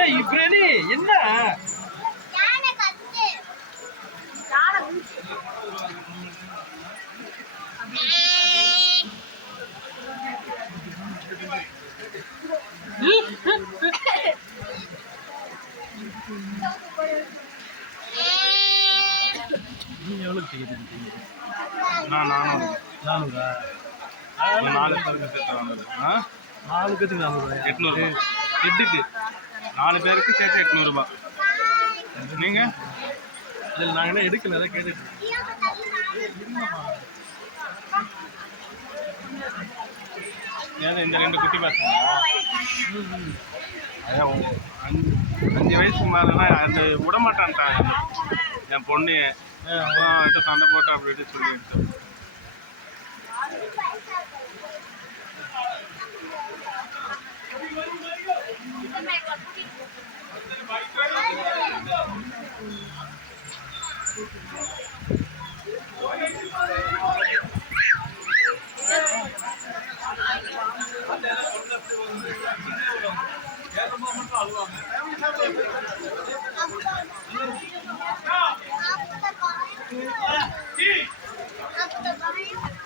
ஏய் இப்ரேனி என்ன யானை கத்து நீங்க எவ்வளவு டிக்கெட் எடுத்தீங்க? நான் 400 4 பேருக்கு சேர்த்து வாங்குறது. 4 பேருக்கு 400 800 ஹெட்டுக்கு 4 பேருக்கு சேர்த்து 800 ரூபாய். நீங்க இதில் நாங்கள் என்ன எடுக்கல, அதை கேட்டுட்டு ஏன்னா இந்த 2 குட்டி பசங்க அதான் 5 வயசுக்கு மேலேனா அது விட மாட்டான்ட்டாங்க என் பொண்ணு. சண்டை போட்டு அப்படி இப்படி சொல்லி எடுத்தேன். அப்ப